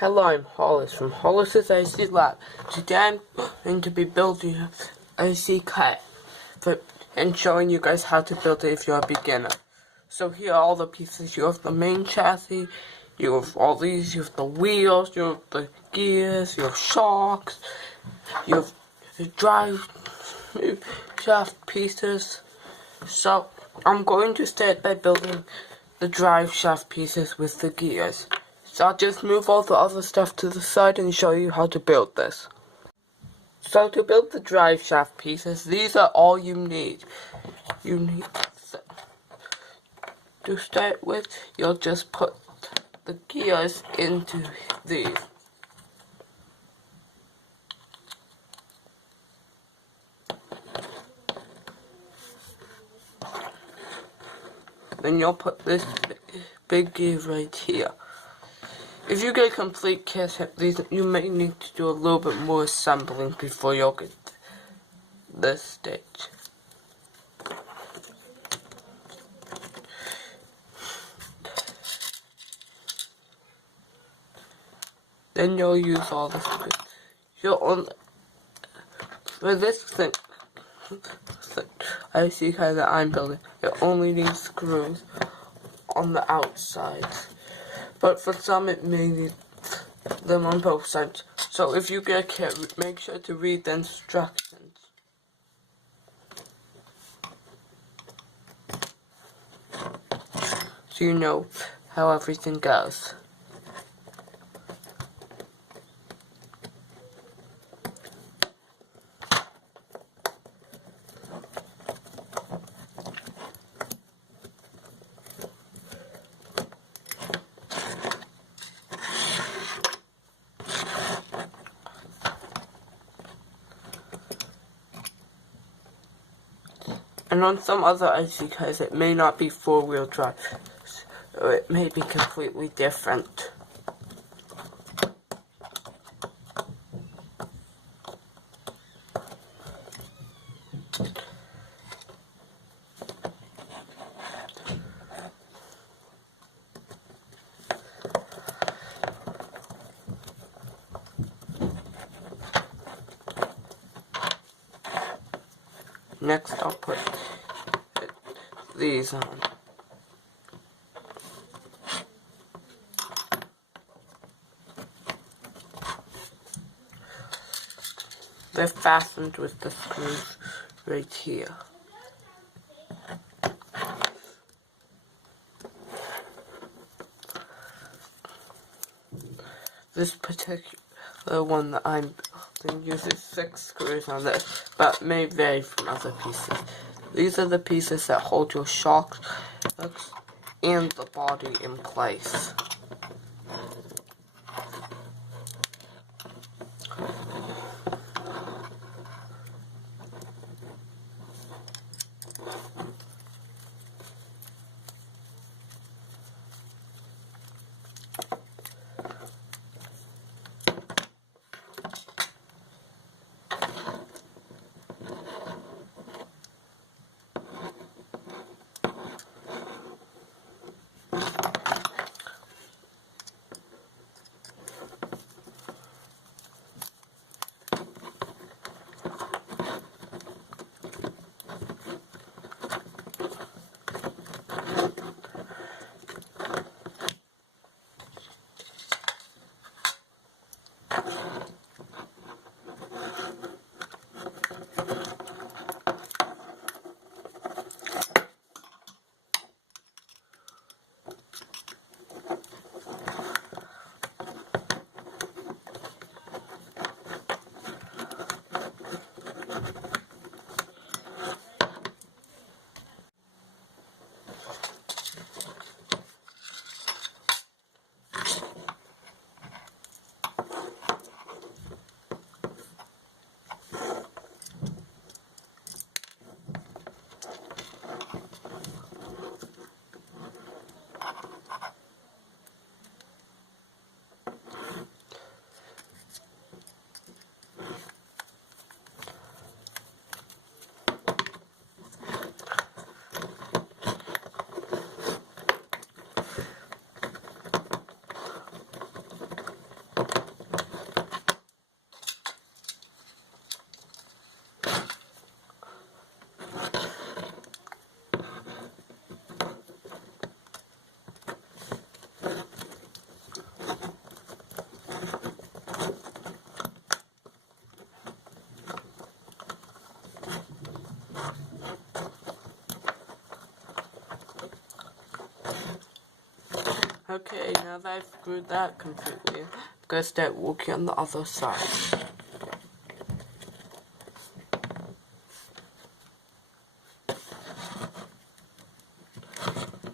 Hello, I'm Hollis from Hollis's AC Lab. Today I'm going to be building an AC cut and showing you guys how to build it if you're a beginner. So here are all the pieces. You have the main chassis, you have all these, you have the wheels, you have the gears, you have shocks, you have the drive shaft pieces. So I'm going to start by building the drive shaft pieces with the gears. So I'll just move all the other stuff to the side and show you how to build this. So to build the drive shaft pieces, these are all you need. To start with, you'll just put the gears into these. Then you'll put this big gear right here. If you get a complete kit, you may need to do a little bit more assembling before you'll get this stage. Then you'll use all the screws. For this thing, I see how that I'm building. You only need screws on the outside. But for some it may need them on both sides. So if you get a kit, make sure to read the instructions. So you know how everything goes. And on some other IC cars, it may not be four-wheel drive, or it may be completely different. Next, I'll put these on. They're fastened with the screws right here. This particular one that I'm building uses 6 screws on this, but may vary from other pieces. These are the pieces that hold your shocks and the body in place. Okay, now that I've screwed that completely, I'm gonna start working on the other side.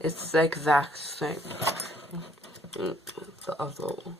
It's the exact same. The other one.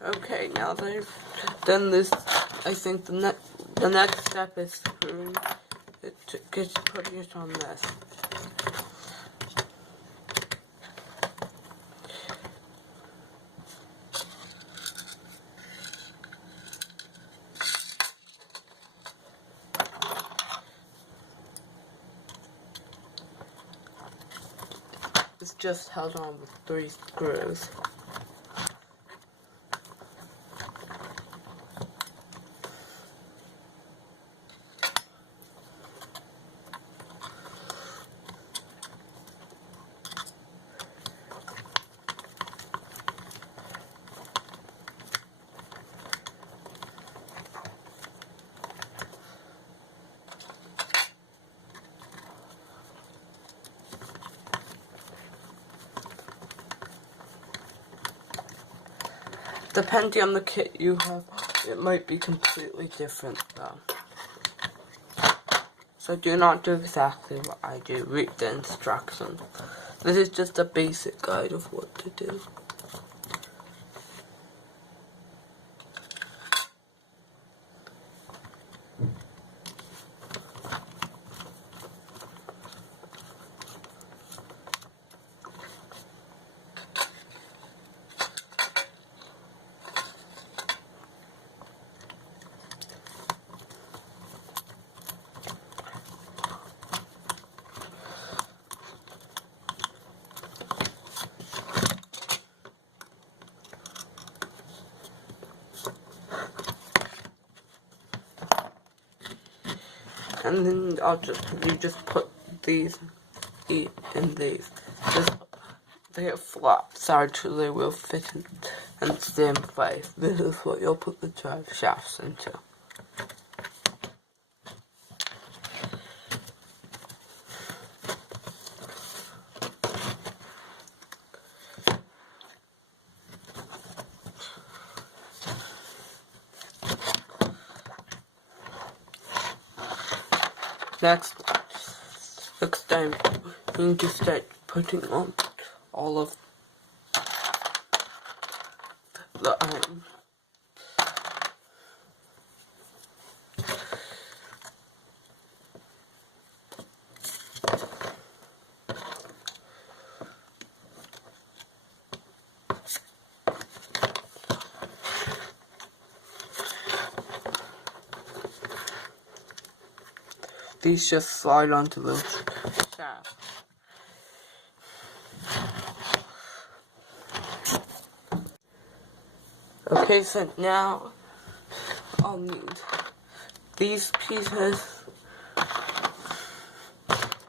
Okay, now that I've done this, I think the next step is to put it on this. It's just held on with 3 screws. Depending on the kit you have, it might be completely different though. So do not do exactly what I do, read the instructions. This is just a basic guide of what to do. And then you just put these in these. They are flat, so they will fit in and stay in place. This is what you'll put the drive shafts into. Next, time you need to start putting on all of the iron. These just slide onto the shaft. Okay, so now I'll need these pieces,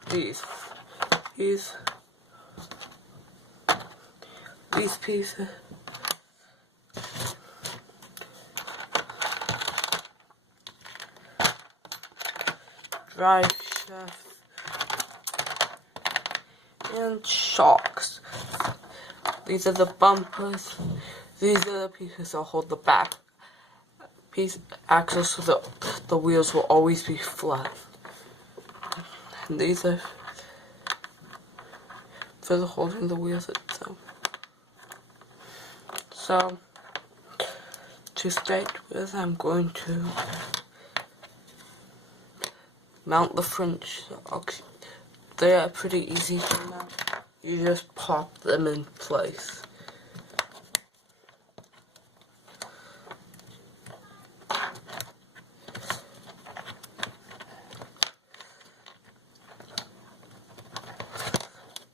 these pieces, drive shafts, and shocks. These are the bumpers. These are the pieces that hold the back axle so the wheels will always be flat. And these are for the holding the wheels itself. So to start with, I'm going to mount the front shocks. They are pretty easy to mount. You just pop them in place.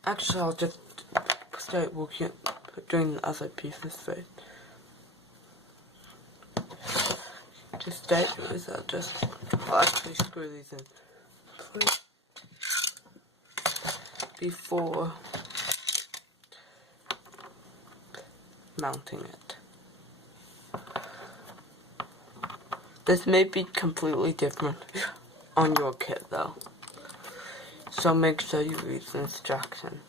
Actually, I'll just start doing the other pieces first. To start with, I'll actually screw these in place before mounting it. This may be completely different on your kit though, so make sure you read the instructions.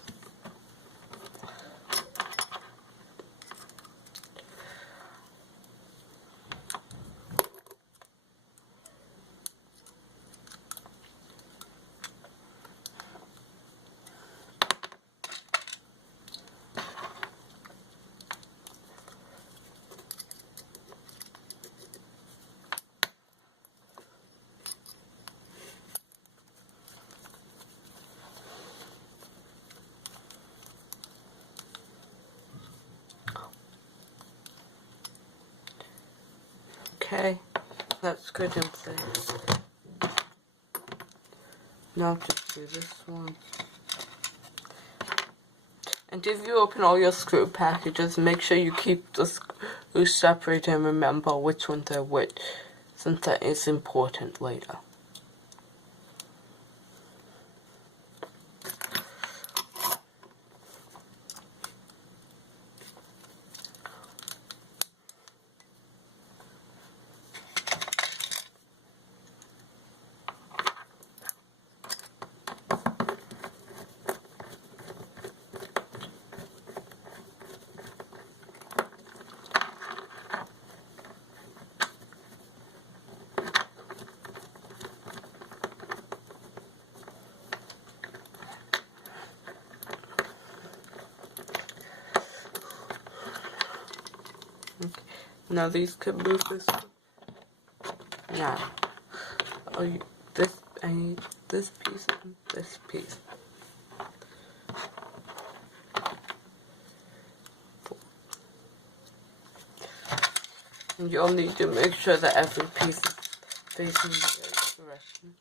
Okay, that's good in place. Now just do this one. And if you open all your screw packages, make sure you keep the screws separate and remember which ones are which, since that is important later. Okay. Now these could move this way. Now, I need this piece and this piece. And you'll need to make sure that every piece is facing the right direction.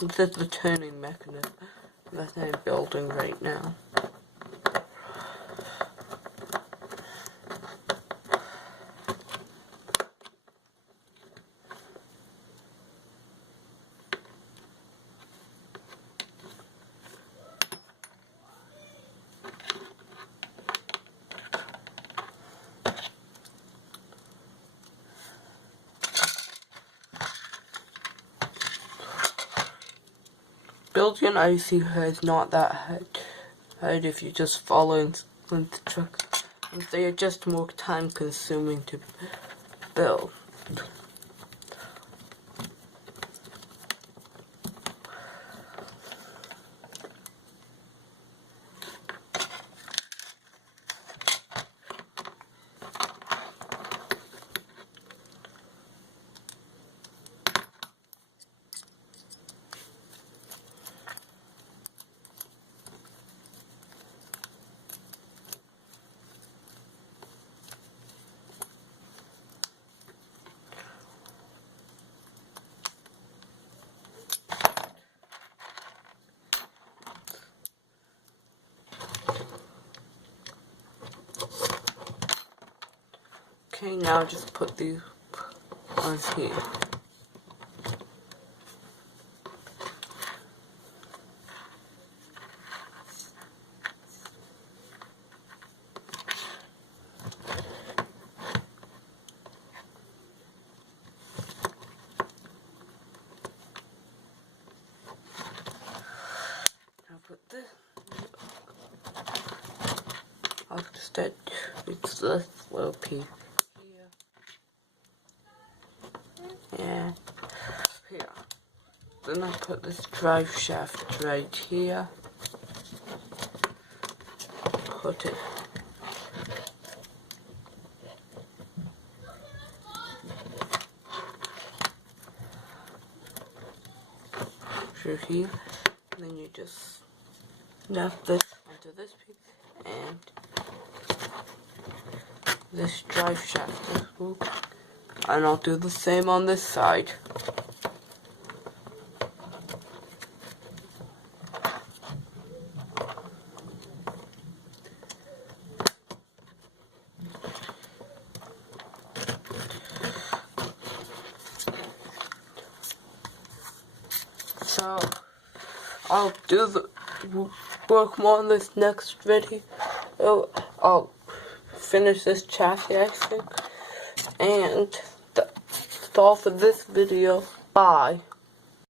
This is the turning mechanism. that I'm building right now. Building an icy is not that hard if you just follow instructions. They are just more time consuming to build. Okay, now just put these on here. Now put this. I'll start with this little piece here. And here. Then I put this drive shaft right here. Put it through here. And then you just snap this onto this piece and this drive shaft. And I'll do the same on this side. So I'll do the work more on this next video. I'll finish this chassis, I think. And that's all for this video. Bye.